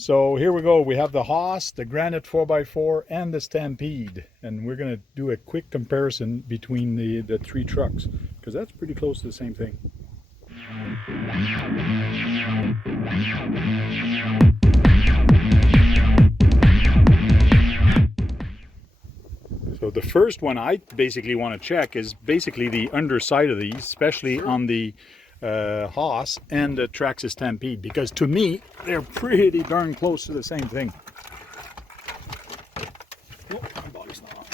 So here we go. We have the HOSS, the Granite 4x4, and the Stampede. And we're going to do a quick comparison between the three trucks, because that's pretty close to the same thing. So the first one I basically want to check is basically the underside of these, especially on the HOSS and the Traxxas Stampede, because to me they're pretty darn close to the same thing. Oh, my body's not on.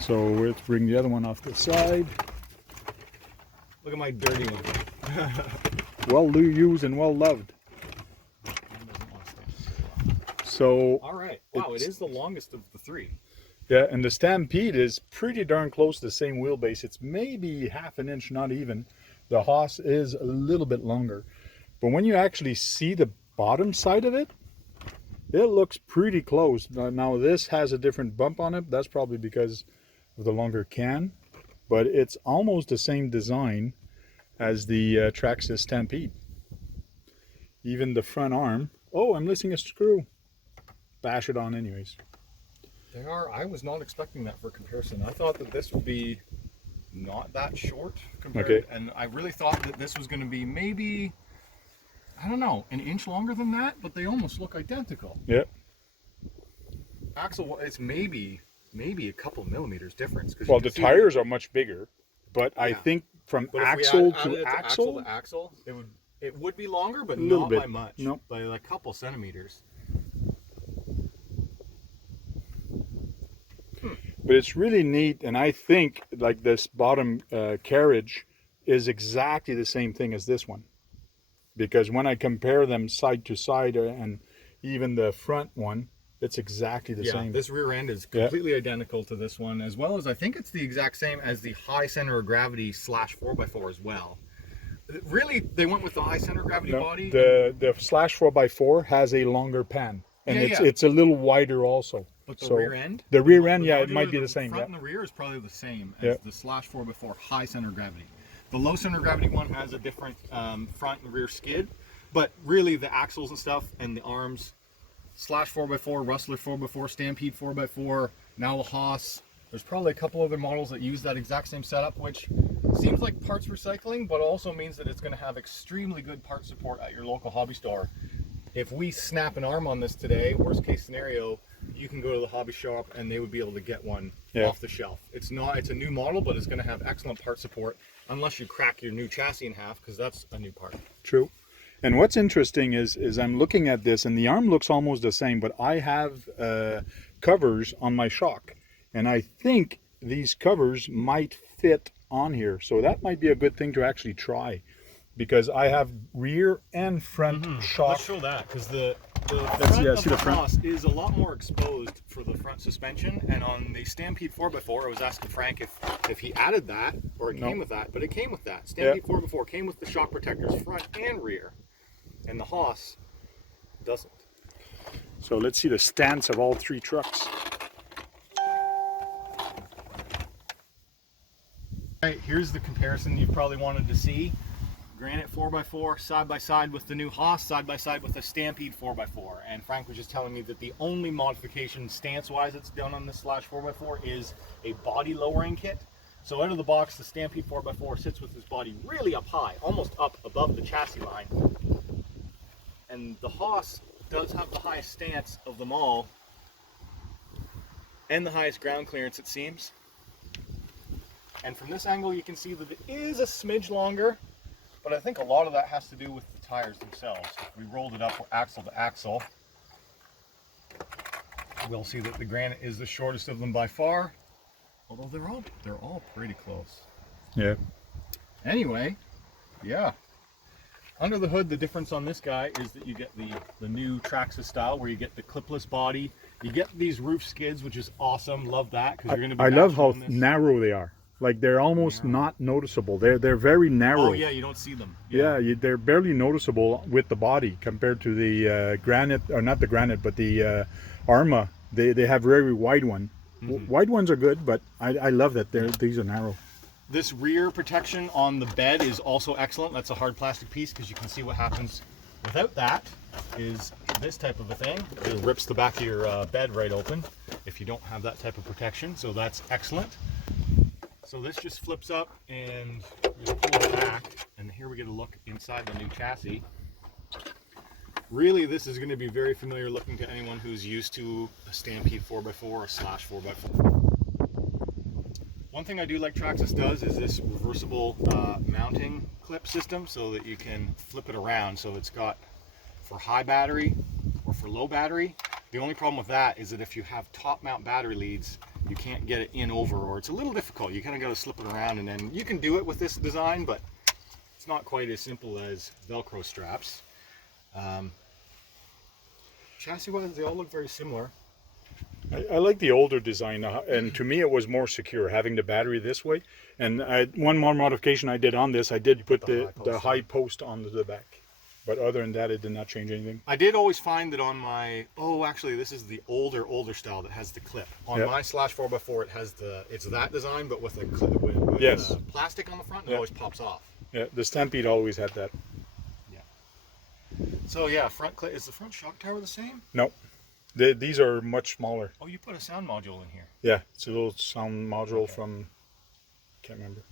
So let's bring the other one off the side. Look at my dirty one. Well used and well loved. So all right, wow, it is the longest of the three. Yeah, and the Stampede is pretty darn close to the same wheelbase. It's maybe half an inch, not even. The HOSS is a little bit longer. But when you actually see the bottom side of it, it looks pretty close. Now this has a different bump on it. That's probably because of the longer can. But it's almost the same design as the Traxxas Stampede. Even the front arm. Oh, I'm missing a screw. Bash it on anyways. They are. I was not expecting that for comparison. I thought that this would be not that short compared, okay. And I really thought that this was going to be maybe, I don't know, an inch longer than that, but they almost look identical. Yeah. Axle, it's maybe a couple millimeters difference. Well, the tires are much bigger, but yeah. I think from axle to axle, it would be longer, but not by much. Nope. By like a couple centimeters. But it's really neat, and I think like this bottom carriage is exactly the same thing as this one, because when I compare them side to side and even the front one, it's exactly the same. This rear end is completely identical to this one, as well as I think it's the exact same as the high center of gravity / 4x4 as well. Really, they went with the high center of gravity body. The / 4x4 has a longer pan, and it's a little wider also. But the rear end? The rear end, it might be the same. The front and the rear is probably the same as the / 4x4 high center of gravity. The low center of gravity one has a different front and rear skid, but really the axles and stuff and the arms, / 4x4, Rustler 4x4, Stampede 4x4, now the HOSS. There's probably a couple other models that use that exact same setup, which seems like parts recycling, but also means that it's going to have extremely good part support at your local hobby store. If we snap an arm on this today, worst case scenario, you can go to the hobby shop and they would be able to get one off the shelf. It's a new model, but it's going to have excellent part support unless you crack your new chassis in half, because that's a new part. True. And what's interesting is I'm looking at this, and the arm looks almost the same, but I have covers on my shock, and I think these covers might fit on here, so that might be a good thing to actually try, because I have rear and front shock. Let's show that, because the front of the HOSS is a lot more exposed for the front suspension, and on the Stampede 4x4, I was asking Frank if he added that, or it came with that, but it came with that. Stampede 4x4 came with the shock protectors front and rear, and the HOSS doesn't. So let's see the stance of all three trucks. All right, here's the comparison you've probably wanted to see. Granite 4x4 side by side with the new HOSS, side by side with the Stampede 4x4. And Frank was just telling me that the only modification stance-wise that's done on this / 4x4 is a body lowering kit. So out of the box, the Stampede 4x4 sits with his body really up high, almost up above the chassis line. And the HOSS does have the highest stance of them all, and the highest ground clearance, it seems. And from this angle, you can see that it is a smidge longer, but I think a lot of that has to do with the tires themselves. If we rolled it up axle to axle, we'll see that the Granite is the shortest of them by far, although they're all pretty close. Yeah. Anyway, yeah. Under the hood, the difference on this guy is that you get the new Traxxas style, where you get the clipless body. You get these roof skids, which is awesome. Love that, because you're going to be. I love how narrow they are. Like, they're almost not noticeable. They're very narrow. Oh yeah, you don't see them. Yeah, they're barely noticeable with the body compared to the Granite, or not the Granite, but the Arma. They have very wide one. Wide ones are good, but I love that these are narrow. This rear protection on the bed is also excellent. That's a hard plastic piece, because you can see what happens without that is this type of a thing. It rips the back of your bed right open if you don't have that type of protection, so that's excellent. So this just flips up and you pull it back, and here we get a look inside the new chassis. Really, this is going to be very familiar looking to anyone who's used to a Stampede 4x4 or a Slash 4x4. One thing I do like Traxxas does is this reversible mounting clip system, so that you can flip it around. So it's got for high battery or for low battery. The only problem with that is that if you have top mount battery leads, you can't get it in over, or it's a little difficult. You kind of got to slip it around, and then you can do it with this design, but it's not quite as simple as Velcro straps. Chassis-wise, they all look very similar. I like the older design, and to me it was more secure having the battery this way. And one more modification I did on this, I did put the high post on the back. But other than that, it did not change anything. I did always find that on my, actually this is the older style that has the clip. On my Slash 4x4, it's that design, but with a clip with yes. Plastic on the front, and it always pops off. Yeah, the Stampede always had that. Yeah. So yeah, is the front shock tower the same? No, these are much smaller. Oh, you put a sound module in here. Yeah, it's a little sound module from, can't remember.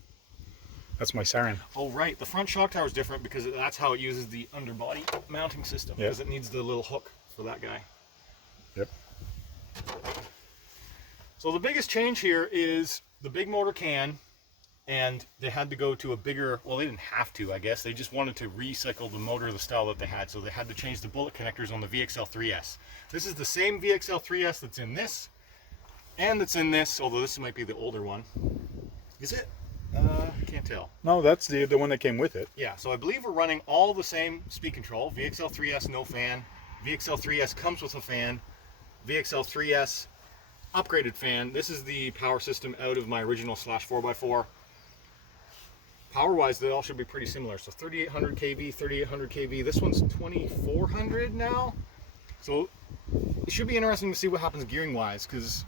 That's my siren. Oh, right. The front shock tower is different because that's how it uses the underbody mounting system. Yep. Because it needs the little hook for that guy. Yep. So the biggest change here is the big motor can, and they had to go to a bigger, well, they didn't have to, I guess. They just wanted to recycle the motor, the style that they had. So they had to change the bullet connectors on the VXL3S. This is the same VXL3S that's in this, and that's in this, although this might be the older one. Is it? I can't tell. No, that's the one that came with it. Yeah, so I believe we're running all the same speed control. VXL3S no fan, VXL3S comes with a fan, VXL3S upgraded fan. This is the power system out of my original Slash 4x4. Power-wise, they all should be pretty similar. So 3800 kV, 3800 kV. This one's 2400 now. So it should be interesting to see what happens gearing-wise, because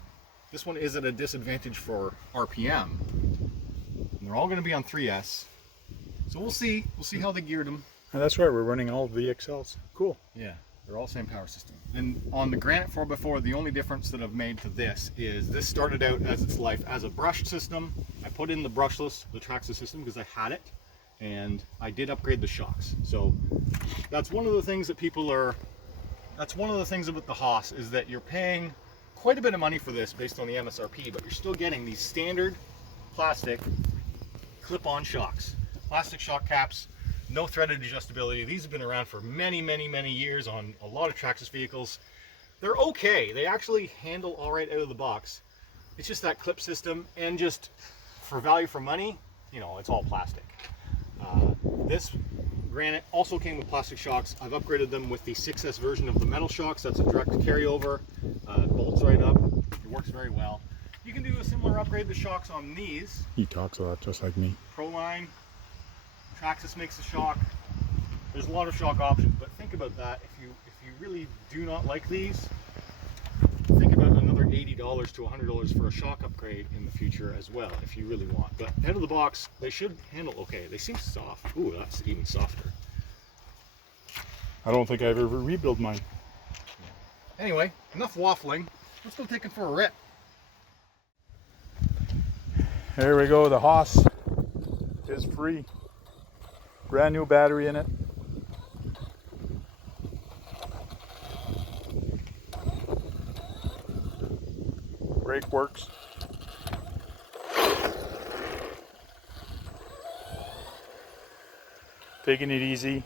this one is at a disadvantage for RPM. And they're all going to be on 3S. So we'll see. We'll see how they geared them. And that's right, we're running all VXLs. Cool. Yeah, they're all same power system. And on the Granite 4x4, the only difference that I've made to this is this started out as its life as a brushed system. I put in the brushless, the Traxxas system, because I had it. And I did upgrade the shocks. So that's one of the things that that's one of the things about the HOSS, is that you're paying quite a bit of money for this based on the MSRP, but you're still getting these standard plastic clip-on shocks, plastic shock caps, no threaded adjustability. These have been around for many years on a lot of Traxxas vehicles. They're okay. They actually handle all right out of the box. It's just that clip system, and just for value for money, you know, it's all plastic. This Granite also came with plastic shocks. I've upgraded them with the 6S version of the metal shocks. That's a direct carryover. It bolts right up. It works very well. You can do a similar upgrade to shocks on these. He talks a lot, just like me. Proline, Traxxas makes a shock. There's a lot of shock options, but think about that. If you really do not like these, think about another $80 to $100 for a shock upgrade in the future as well, if you really want. But out of the box, they should handle okay. They seem soft. Ooh, that's even softer. I don't think I've ever rebuilt mine. Anyway, enough waffling. Let's go take it for a rip. Here we go, the HOSS is free. Brand new battery in it. Brake works. Taking it easy.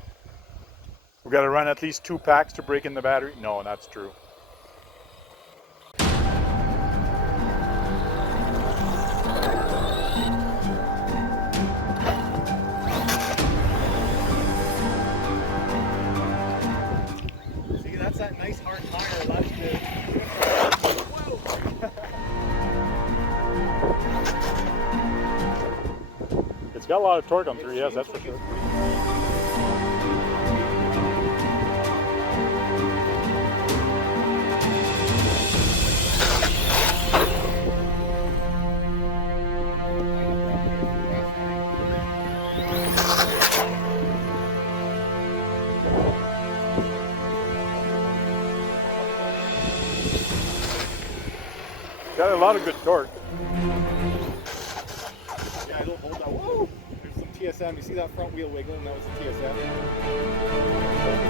We've got to run at least 2 packs to break in the battery. No, that's true. That's that nice hard tire left to... Whoa! It's got a lot of torque on 3S, that's for sure. Got a lot of good torque. Yeah, it'll hold that. Whoa! There's some TSM. You see that front wheel wiggling? That was the TSM.